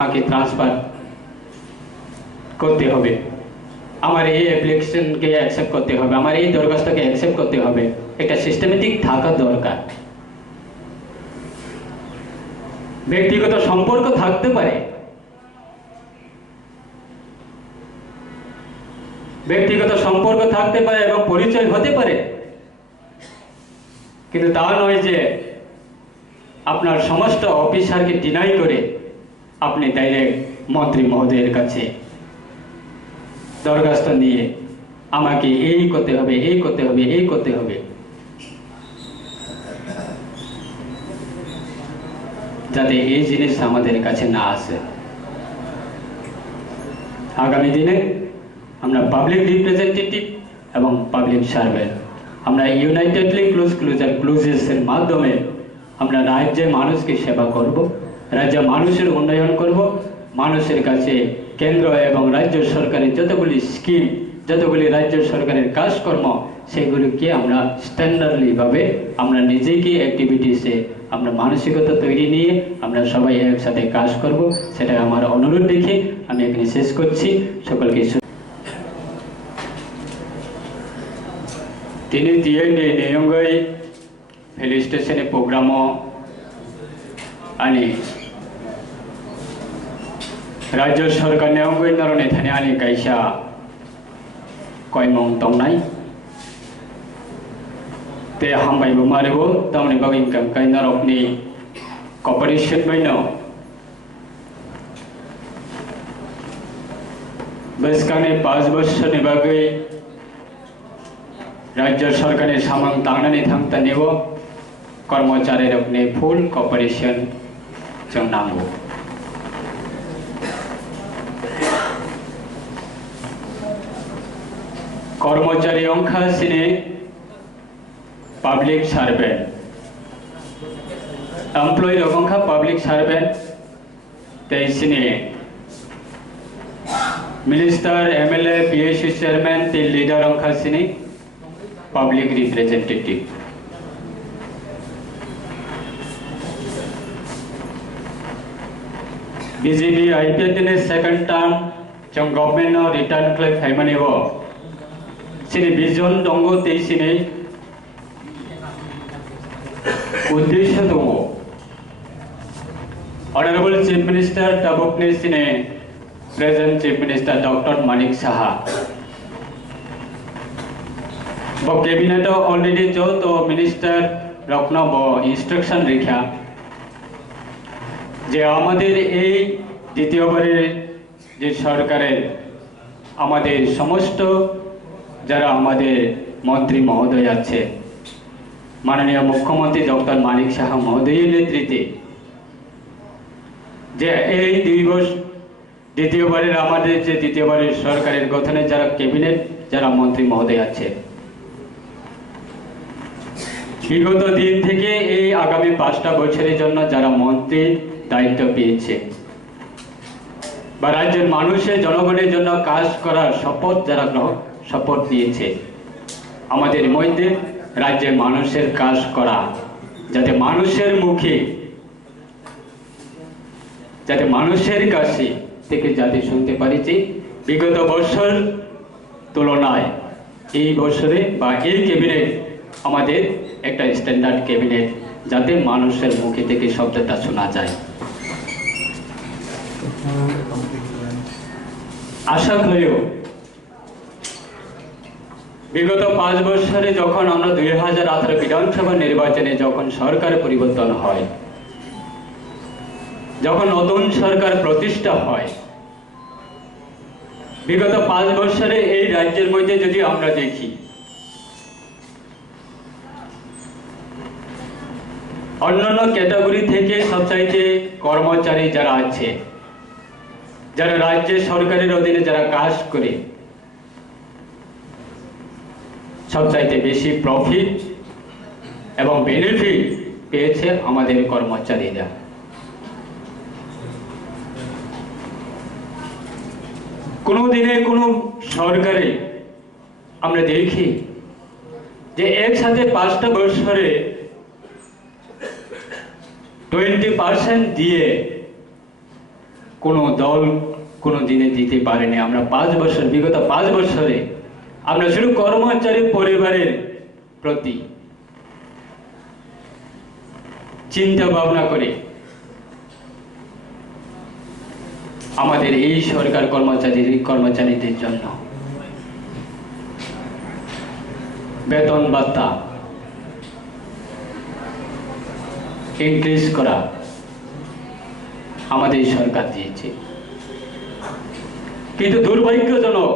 আমাকে ট্রান্সফার করতে হবে, আমার এই অ্যাপ্লিকেশনকে অ্যাকসেপ্ট করতে হবে, আমার এই দরখাস্তকে অ্যাকসেপ্ট করতে হবে। এটা সিস্টেমেটিক থাকা দরকার। ব্যক্তিগত সম্পর্ক থাকতে পারে, ব্যক্তিগত সম্পর্ক থাকতে পারে এবং পরিচয় হতে পারে, কিন্তু তা নয় যে আপনার সমস্ত অফিসারকে ডিনাই করে আপনি ডাইরেক্ট মন্ত্রী মহোদয়ের কাছে দরখাস্ত নিয়ে আমাকে এই করতে হবে, এই করতে হবে, এই করতে হবে। যাতে এই জিনিস আমাদের কাছে না আসে। আগামী দিনে আমরা পাবলিক রিপ্রেজেন্টেটিভ এবং পাবলিক সার্ভেন্ট আমরা ইউনাইটেডলি ক্লোজেসের মাধ্যমে আমরা রাজ্যের মানুষকে সেবা করব, রাজ্যের মানুষের উন্নয়ন করব, মানুষের কাছে কেন্দ্র এবং রাজ্য সরকারের যতগুলি স্কিম, যতগুলি রাজ্য সরকারের কাজকর্ম, সেগুলিকে আমরা স্ট্যান্ডার্ডলিভাবে আমরা নিজেকে অ্যাক্টিভিটিসে আমরা মানসিকতা তৈরি নিয়ে আমরা সবাই একসাথে কাজ করব। সেটা আমার অনুরোধ রেখে আমি এখানে শেষ করছি। সকলকে তিনি দিয়ে নেয়ঙ্গই হিল স্টেশনে প্রোগ্রামও আনি রাজ্য সরকার নেয়ঙ্গই নরনে থানে আনি কাইসা কয়মং তংनाय ते हामबायबो मारिबो तामनि बागै काइना रकनि कॉर्पोरेशन बायनो बसकाने 5 बोसोरनि बागै राज्य सरकारनि सामां तांनानै थांतानिबो कर्मचारी रकनि फुल कॉर्पोरेशन जों नांगौ। कर्मचारी अंखा सिने पाब्लिक सार्वेंट एम्प्लॉय रकंखा पाब्लिक सार्वेंट तेसिने मिनिस्टर एमएलए पीएससी चेयरमैन ते लीडर अंखा सिने पब्लिक रिप्रेजेंटेटिव बीजेपी आईपीएल ने सेकंड टर्म जों गवर्नमेंट रिटर्न क्लेम फाइमानेबो सिने विजन दंगो तेसिने उद्देश्य दङ। ऑनरेबल चीफ मिनिस्टर टाबुकनि सिने present chief minister doctor Manik Saha ब कैबिनेट ऑलरेडी जो तो मिनिस्टर रखना ब इंस्ट्रक्शन रेखा जे आमादेर এই দ্বিতীয়বারের যে সরকারের আমাদের সমস্ত যারা আমাদের মন্ত্রী মহোদয় আছে माननीय मुख्यमंत्री डॉक्टर मानिक साहा महोदय नेतृत्वे जे এই দ্বিতীয়বারের আমাদের যে দ্বিতীয়বারের সরকারের গঠনে যারা ক্যাবিনেট যারা মন্ত্রী মহোদয় আছে বিগত দিন থেকে এই আগামী 5টা বছরের জন্য যারা মন্ত্রী দায়িত্ব পেয়েছে বা রাজ্যের মানুষের জনগণের জন্য কাজ করার শপথ যারা শপথ নিয়েছে আমাদের মধ্যে राज्य मानुषेर काज करा जाते मानुषेर मुखे जाते मानुषेर काछे থেকে जाते শুনতে পারি যে বিগত বছর তুলনায় এই বছরে বা এই ক্যাবিনেট আমাদের একটা স্ট্যান্ডার্ড ক্যাবিনেট যাতে মানুষের মুখে থেকে শব্দটা শোনা যায়। আশা করি विगत 5 বছরে যখন আমরা 2018 বিধানসভা নির্বাচনে যখন সরকার পরিবর্তন হয়, যখন নতুন সরকার প্রতিষ্ঠা হয়, বিগত 5 বছরে এই রাজ্যের মধ্যে যদি আমরা দেখি অন্যান্য ক্যাটাগরি থেকে সবচাইতে কর্মচারী যারা আছে, যারা রাজ্য সরকারের অধীনে যারা কাজ করে सबचाইতে বেশি প্রফিট এবং বেনিফিট পেয়েছে আমাদের কর্মচারীরা। কোনো দিনে কোনো সরকারে আমরা দেখি যে একসাথে 5টা বছরে 20% দিয়ে কোনো দল কোনো দিনে দিতে পারেনি। আমরা 5 বছর, বিগত 5 বছরে আমরা শুধু কর্মচারী পরিবারের প্রতি চিন্তা ভাবনা করে আমাদের এই সরকার কর্মচারীদের জন্য বেতন ভাতা ইনক্রিজ করা আমাদের সরকার দিয়েছে। কিন্তু দুর্ভাগ্যজনক,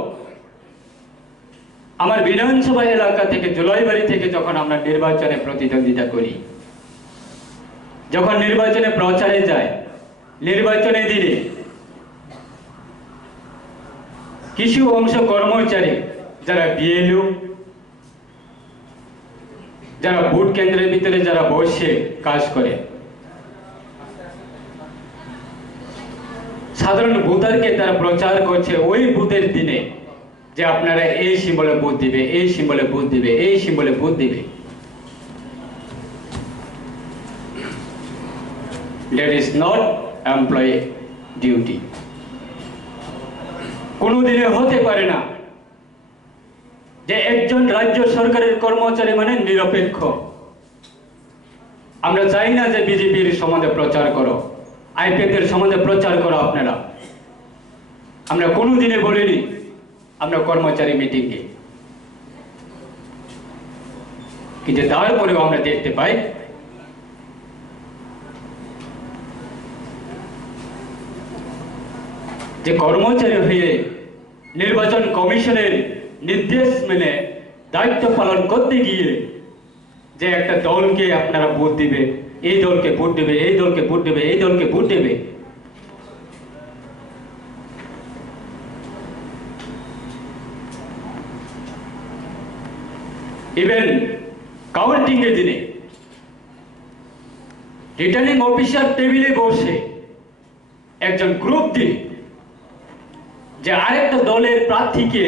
আমার বিধানসভা এলাকা থেকে জুলাইবাড়ি থেকে যখন আমরা নির্বাচনে প্রতিদ্বন্দ্বিতা করি, যখন নির্বাচনে প্রচারে যায়, নির্বাচনের দিনে কিছু অংশ কর্মচারী যারা বিএলও, যারা ভোট কেন্দ্রের ভিতরে যারা বসে কাজ করে, সাধারণ ভোটারকে তারা প্রচার করছে ওই ভোটের দিনে যে আপনারা এই সিম্বলে ভোট দিবে, এই সিম্বলে ভোট দিবে, এই সিম্বলে ভোট দিবে। That is not employee duty. কোনোদিনে হতে পারে না যে একজন রাজ্য সরকারের কর্মচারী মানে নিরপেক্ষ। আমরা চাই না যে বিজেপির সম্বন্ধে প্রচার করো, আইপিএফের সম্বন্ধে প্রচার করো আপনারা। আমরা কোনোদিনে বলিনি আমরা কর্মচারী মিটিংয়ে, কিন্তু তারপরেও আমরা দেখতে পাই যে কর্মচারী হয়ে নির্বাচন কমিশনের নির্দেশ মেনে দায়িত্ব পালন করতে গিয়ে যে একটা দলকে আপনারা ভোট দিবে, এই দলকে ভোট দেবে, এই দলকে ভোট দেবে, এই দলকে ভোট দেবে, ইভেন কাউন্টিং এর দিনে রিটার্নিং অফিসার টেবিলে বসে একজন গ্রুপ দিয়ে যে আরেকটা দলের প্রার্থীকে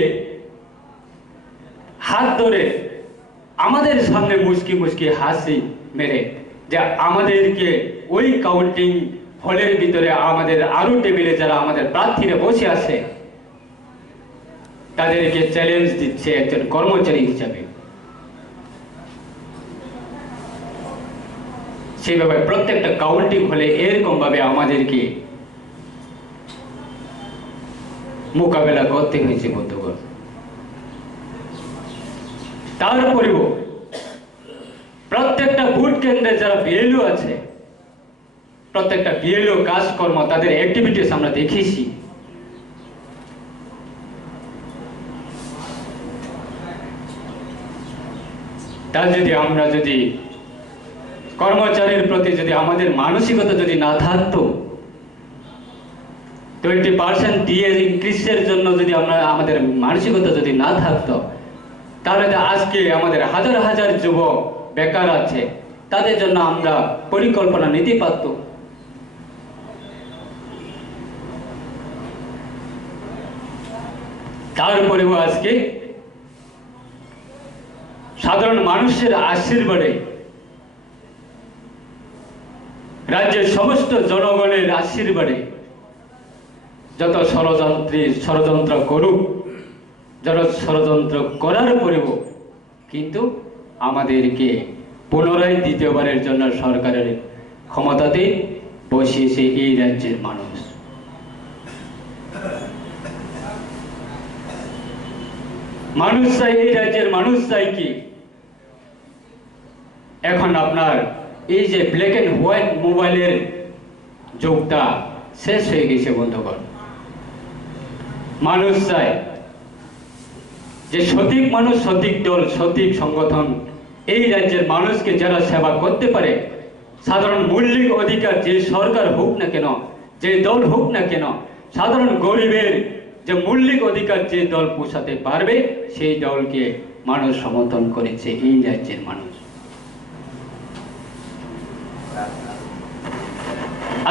হাত ধরে আমাদের সামনে মুচকি মুচকি হাসি মেরে যে আমাদেরকে ওই কাউন্টিং হলের ভিতরে আমাদের আরো টেবিলে যারা আমাদের প্রার্থীরা বসে আছে তাদেরকে চ্যালেঞ্জ দিচ্ছে একজন কর্মচারী হিসাবে। সেইভাবে প্রত্যেকটা কাউন্টিং হলে এরকম ভাবে আমাদেরকে মোকাবেলা করতে হয়েছে বন্ধুগণ। তারপরেও প্রত্যেকটা ভোট কেন্দ্রে যারা বিএলও আছে, প্রত্যেকটা বিএলও কাজকর্ম তাদের অ্যাক্টিভিটিস আমরা দেখেছি। তার যদি আমরা যদি কর্মচারীর প্রতি যদি আমাদের মানসিকতা যদি না থাকতো, 20% দিয়ে ইনক্রিজের জন্য যদি আমরা আমাদের মানসিকতা যদি না থাকতো, তাহলে আজকে আমাদের হাজার হাজার যুবক বেকার আছে, তাদের জন্য আমরা পরিকল্পনা নিতে পারতাম। তারপরেও আজকে সাধারণ মানুষের আশীর্বাদে, রাজ্যের সমস্ত জনগণের আশীর্বাদে যত ষড়যন্ত্র করুক, যত ষড়যন্ত্র করার পরেও কিন্তু আমাদেরকে পুনরায় দ্বিতীয়বারের জন্য সরকারের ক্ষমতাতে বসিয়েছে এই রাজ্যের মানুষ। মানুষ চাই, এই রাজ্যের মানুষ চাই কি এখন আপনার এই যে ব্ল্যাক অ্যান্ড হোয়াইট মোবাইলের যুগটা শেষ হয়ে গেছে বন্ধুগণ। মানুষ চায় যে সঠিক মানুষ, সঠিক দল, সঠিক সংগঠন এই রাজ্যের মানুষকে যারা সেবা করতে পারে, সাধারণ মৌলিক অধিকার যে সরকার হোক না কেন, যে দল হোক না কেন, সাধারণ গরিবের যে মৌলিক অধিকার যে দল পোষাতে পারবে সেই দলকে মানুষ সমর্থন করেছে এই রাজ্যের মানুষ।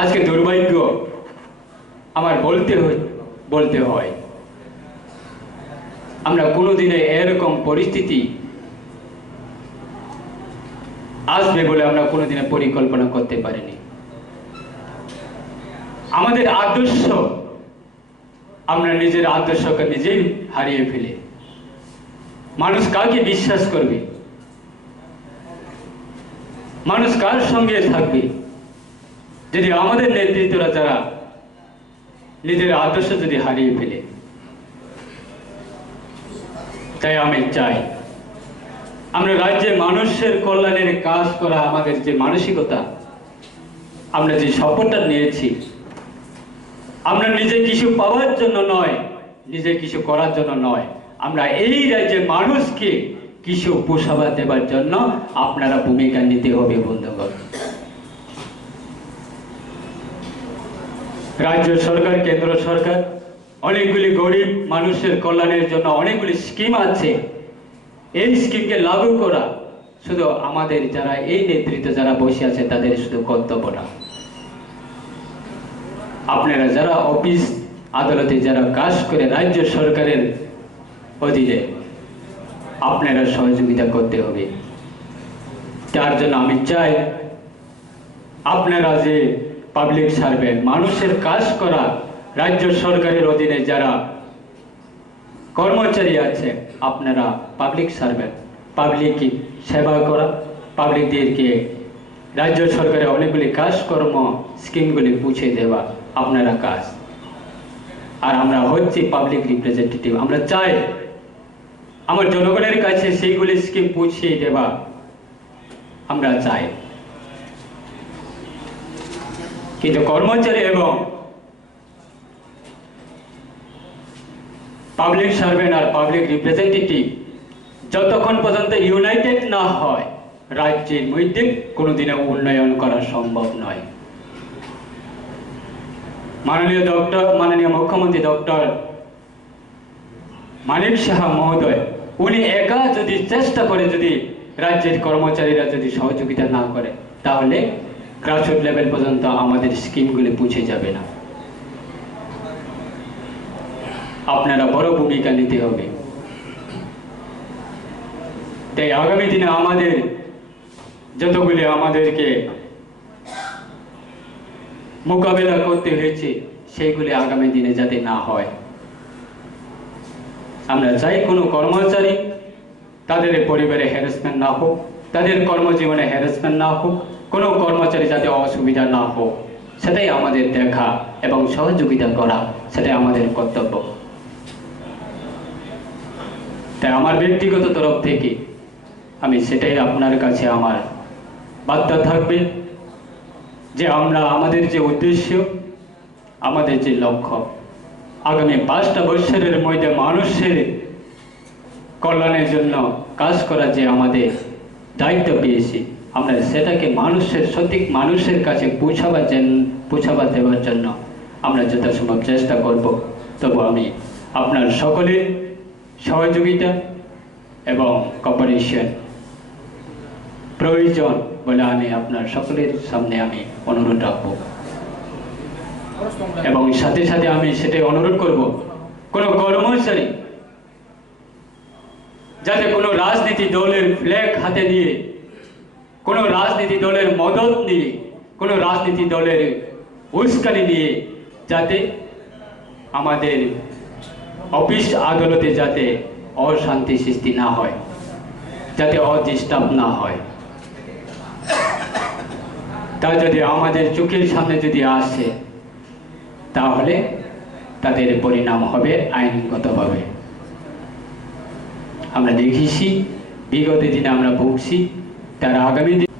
আজকে দুর্ভাগ্য আমার বলতে হয়, আমরা কোনোদিনে এরকম পরিস্থিতি আসবে বলে আমরা কোনোদিনে পরিকল্পনা করতে পারিনি। আমাদের আদর্শ, আমরা নিজের আদর্শকে নিজেই হারিয়ে ফেলি। মানুষ কাকে বিশ্বাস করবে? মানুষ কার সঙ্গে থাকবে যদি আমাদের নেতৃত্বরা যারা নিজের আদর্শ যদি হারিয়ে ফেলে? তাই আমি চাই আমরা রাজ্যে মানুষের কল্যাণের কাজ করা, আমাদের যে মানসিকতা, আমরা যে শপথটা নিয়েছি, আমরা নিজে কিছু পাওয়ার জন্য নয়, নিজে কিছু করার জন্য নয়, আমরা এই রাজ্যের মানুষকে কিছু উপসভা দেবার জন্য আপনারা ভূমিকা নিতে হবে বন্ধুগণ। রাজ্য সরকার, কেন্দ্র সরকার অনেকগুলি গরিব মানুষের কল্যাণের জন্য অনেকগুলি স্কিম আছে। এই স্কিমকে লাগু করা শুধু আমাদের যারা এই নেতৃত্বে যারা বসে আছে তাদের শুধু কর্তব্য না। আপনারা যারা অফিস আদালতে যারা কাজ করে রাজ্য সরকারের অধীনে, আপনারা সহযোগিতা করতে হবে। তার জন্য আমি চাই আপনারা যে পাবলিক সার্ভেন্ট, মানুষের কাজ করা, রাজ্য সরকারের অধীনে যারা কর্মচারী আছে, আপনারা পাবলিক সার্ভেন্ট, পাবলিক সেবা করা, পাবলিকদেরকে রাজ্য সরকারের অনেকগুলি কাজকর্ম স্কিমগুলি পৌঁছে দেওয়া আপনারা কাজ। আর আমরা হচ্ছি পাবলিক রিপ্রেজেন্টেটিভ, আমরা চাই আমার জনগণের কাছে সেইগুলি স্কিম পৌঁছে দেওয়া আমরা চাই। কিন্তু কর্মচারী এবং পাবলিক সার্ভেন্ট আর পাবলিক রিপ্রেজেন্টেটিভ যতক্ষণ পর্যন্ত ইউনাইটেড না হয়, রাজ্যের মধ্যে কোনোদিনও উন্নয়ন করা সম্ভব নয়। মাননীয় মুখ্যমন্ত্রী ডক্টর মানিক সাহা মহোদয়, উনি একা যদি চেষ্টা করে, যদি রাজ্যের কর্মচারীরা যদি সহযোগিতা না করে, তাহলে গ্রাসরুট লেভেল পর্যন্ত আমাদের স্কিমগুলি পৌঁছে যাবে না। আপনারা বড় ভূমিকা নিতে হবে। তাই আগামী দিনে আমাদের যতগুলি আমাদেরকে মোকাবেলা করতে হয়েছে, সেইগুলি আগামী দিনে যাতে না হয়। আমরা চাই কোনো কর্মচারী তাদের পরিবারে হ্যারাসমেন্ট না হোক, তাদের কর্মজীবনে হ্যারাসমেন্ট না হোক, কোনো কর্মচারী যাতে অসুবিধা না হোক, সেটাই আমাদের দেখা এবং সহযোগিতা করা, সেটাই আমাদের কর্তব্য। তাই আমার ব্যক্তিগত তরফ থেকে আমি সেটাই আপনার কাছে আমার বার্তা থাকবে যে আমরা আমাদের যে উদ্দেশ্য, আমাদের যে লক্ষ্য, আগামী 5টা বছরের মধ্যে মানুষের কল্যাণের জন্য কাজ করা যে আমাদের দায়িত্ব পেয়েছি, আমরা সেটাকে মানুষের সঠিক মানুষের কাছে পৌঁছাবার দেওয়ার জন্য আমরা যথাসম্ভব চেষ্টা করব। তবু আমি আপনার সকলের সহযোগিতা এবং কোঅপারেশন প্রয়োজন বলে আমি আপনার সকলের সামনে আমি অনুরোধ রাখব। এবং সাথে সাথে আমি সেটাই অনুরোধ করব, কোনো কর্মচারী যাতে কোনো রাজনীতি দলের ফ্ল্যাগ হাতে নিয়ে, কোনো রাজনীতি দলের মদত নিয়ে, কোনো রাজনীতি দলের উস্কানি নিয়ে যাতে আমাদের অফিস আদালতে যাতে অশান্তি সৃষ্টি না হয়, যাতে অডিস্টার্ব না হয়, তা যদি আমাদের চোখের সামনে যদি আসে, তাহলে তাদের পরিণাম হবে আইনগতভাবে। আমরা দেখেছি বিগত দিনে আমরা ভুগছি, তার আগামী দিন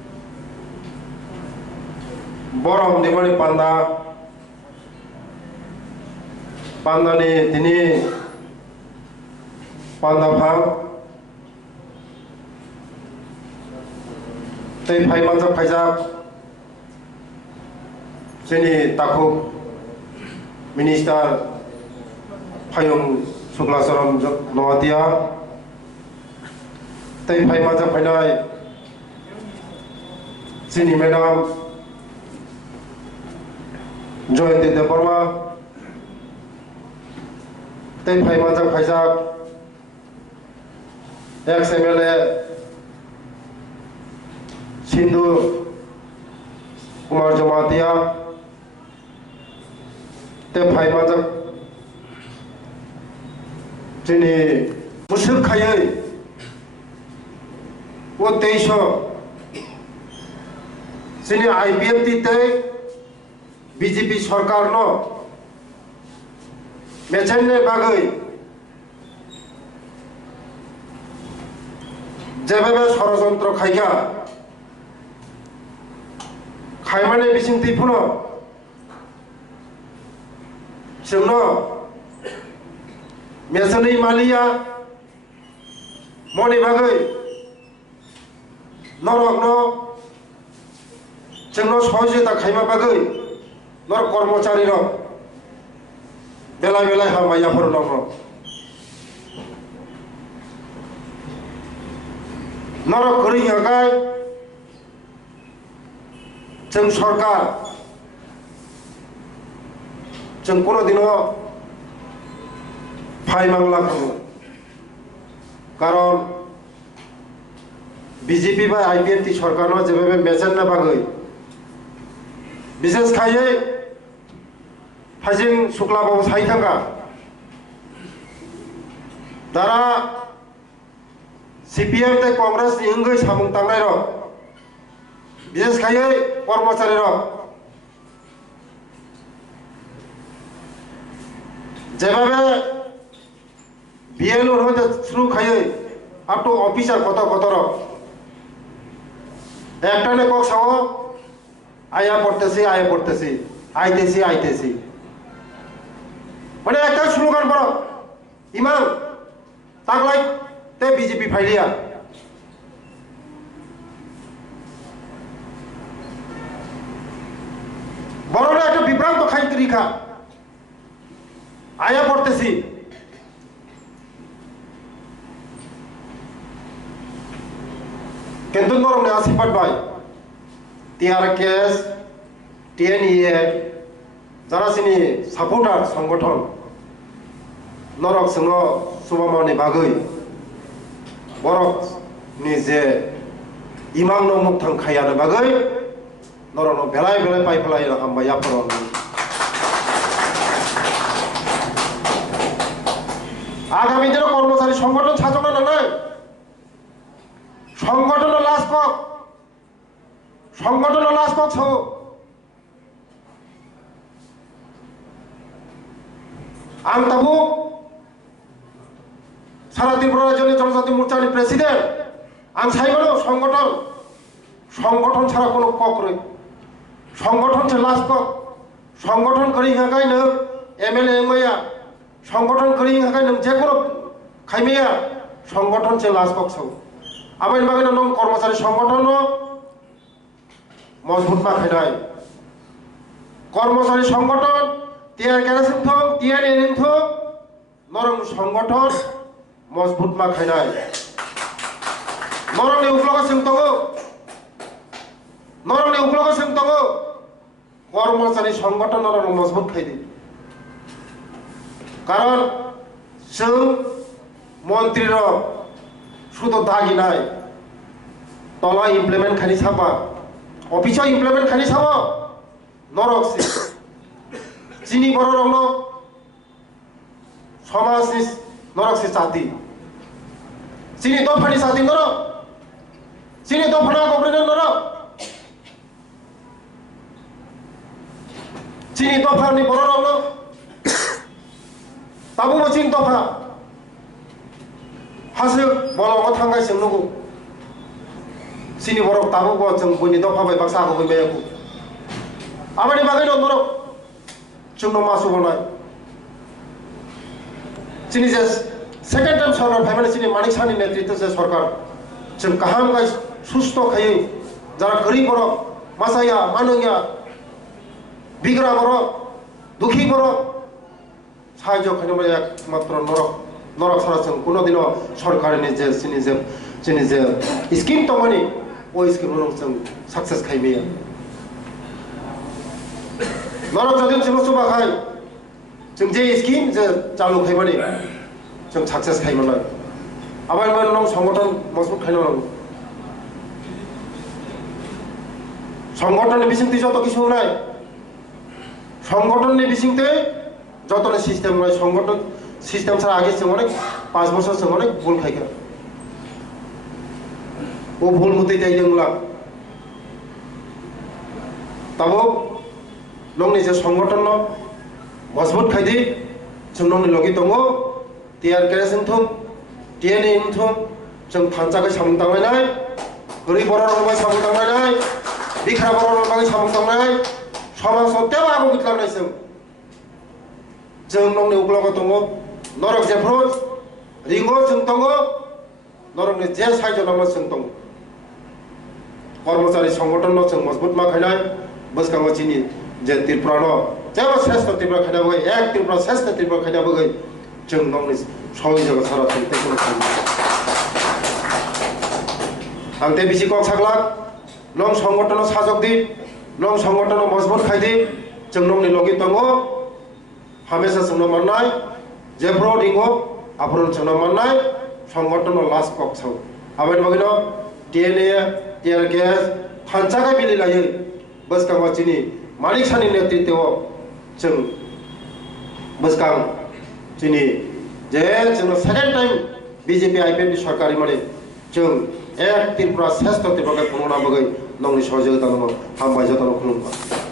বরম নিমনি পান্দানি তিনি পান্দা ভাগ tei phai manjak phaijak jeni takhuk minister phayung suklasaram noatia tei phai manjak phainai jeni madam Joyanti Deparma tei phai manjak phaijak ex-MLA Sindhu Kumar Jamatia te phai manjak chini musuk khayai o teisho chini IPFT te BJP সরকার ন মেছেননে বাগৈ যেভাবে ষড়যন্ত্র খাইগা খাইমানে বিচিংতি ফুন जोंनो मेसनै मालिया मनि बागै नरकनो जोंनो सहयोगिता खाइमा बागै नर कर्मचारी र बेलाय बेलाय हामायाफोर दङ नरक गैयागाय जों सरकार जों कोनोदिनो फाइ मांला खामो कारण बीजेपी बा IPFT सरकारनो जेबे मेसेन ना बागै विशेष खायै फाइजिं सुक्लाबाव साइथांगा दारा CPM ते कांग्रेस नि हिंगै सामुं तांनाय र विशेष खायै कर्मचारी र যেভাবে BLO হতে শুরু খাইয়ে আপ টু অফিসার কত কত একটানে কক সহ আয়া পড়তেছি আইতেছি মানে একটা স্লোগান বড় ইমান তাকলাই তে বিজেপি ফাইলিয়া বড় একটা বিভ্রান্ত খাইতে রেখা आया पड़तेছি কিন্তু নরমে আসিফাত ভাই টিআর কেস TNEA যারা চিনি সাপোর্টার সংগঠন নরক সঙ্গ সুবামনি বাগৈ বরক নিজে ইমাম মুখ থাং খাইয়ানো বাগৈ নরন বেলায় বেলায় পাইফলাই হামবাই আপরন আগামী দিনে কর্মচারী সংগঠন সাজনা না নয় সংগঠন লাস্কক সহ आं ताबु सारा त्रिपुरा राज्यनि जनजाति मोर्चानि प्रेसिडेंट आं साइबानो संगठन छाड़ा कोनो कक्रै संगठन से लास्ट संगठन करी हागाय नो MLA एमया संगठन करी हागाय नो जे कोनो खाइमेया संगठन से लास्ट सौ आबाइन बागैनो नं कर्मचारी संगठन मजबूत मा खाइनाय कर्मचारी संगठन টিয়ার কেরাসিন থক টিয়ার এনিন থক নরম সংগঠন মজবুত মা খাইনাই নরমনি উকলগ সিংতগ কর্মচারী সংগঠন নরম মজবুত খাইদি কারণ जों মন্ত্রীর শুধু দাগি নাই তলা ইমপ্লিমেন্ট খানি সাবা অফিসে ইমপ্লিমেন্ট খানি সাবা নরক সি चीनी बड़ो रंगनो समाज नरक से चाहती चीनी तो फटी चाहती नरक चीनी तो फटा कोपरे नरक चीनी तो फटी बड़ो रंगनो ताबु मचिन तो फा हासे बोलो को थांगाय सेमनुगु चीनी बड़ो ताबु को जों बयनि तो फाबाय बाक्सा को बयबायखौ आबानि बागै नरक जोंनो मासु बनाय चीनी जे सेकेंड टाइम सरकार फाइमाने चीनी मानिक साहनि नेतृत्व से सरकार जों गाहाम गाय सुस्थ खायै जारा गरीब बर मासाया मानंगिया बिग्रा बर दुखी बर साहाय्य खाइनो एकमात्र नरक सारा जों कोनो दिन सरकारनि जे चीनी जे स्कीम दंमोन ओ स्कीम जों सक्सेस खाइमेया नरक जदि जों सुबाखाय जों जे स्कीम जे चालू खाइमाने जों सक्सेस खाइमाने आबाय नं संगठन मजबूत खाइनो संगठननि बिसिंति जत किछु नाय संगठननि बिसिंति যতটা সিস্টেম নয় সংগঠন সিস্টেম ছাড়া আগে সঙ্গে অনেক 5 বছর সঙ্গে অনেক ভুল খাইকা ও ভুল মতেই তাই যেগুলা তাবো নংনি যে সংগঠন মজবুত খাইদি जों नंनि लगे दङ टिआर केस इंथुम टिएनए इंथुम जों थांजाखै सामुं दांलायनाय गोरि बर' रंबाय सामुं दांलायनाय बिख्रा बर' रंबाय सामुं दांलायनाय समाजाव तेव आगु बिख्लांनाय जों नंनि उग्लाव दङ नरक जेफ्रुज रिंगो जों दङ नरकनि जे सायजनामा जों दङ कर्मचारी संगठन जों मजबुत माखायनाय बसकांगो चिनि जे त्रिपुरा जेबो श्रेष्ठ त्रिपुरा खायनाबो एक त्रिपुरा श्रेष्ठ त्रिपुरा खायनाबो जों नंनि सहयोग सारा थैखौ आं ते बिसि कक सागलाक नं संगठन साजकदि नं संगठन मजबुत खायदि जों नंनि लगे दङ हमेशा जोंनो माननाय जेफ्रो दिंगो आफरो जोंनो माननाय संगठन लास्ट कक साव आबाद बगिनो टिएनए टिआर केस थांजाखै बिलि लायो बसकांगो चिनि मानिक सानि नेतृत्व जों बसकां चिनि जे जोंनो सेकेंड टाइम बीजेपी आईपीएफनि सरकारि माने जों एक त्रिपुरा श्रेष्ठ त्रिपुरा खुंनाबो नंनि सहयोग दानो हामबाय जतन खुलुमबाय।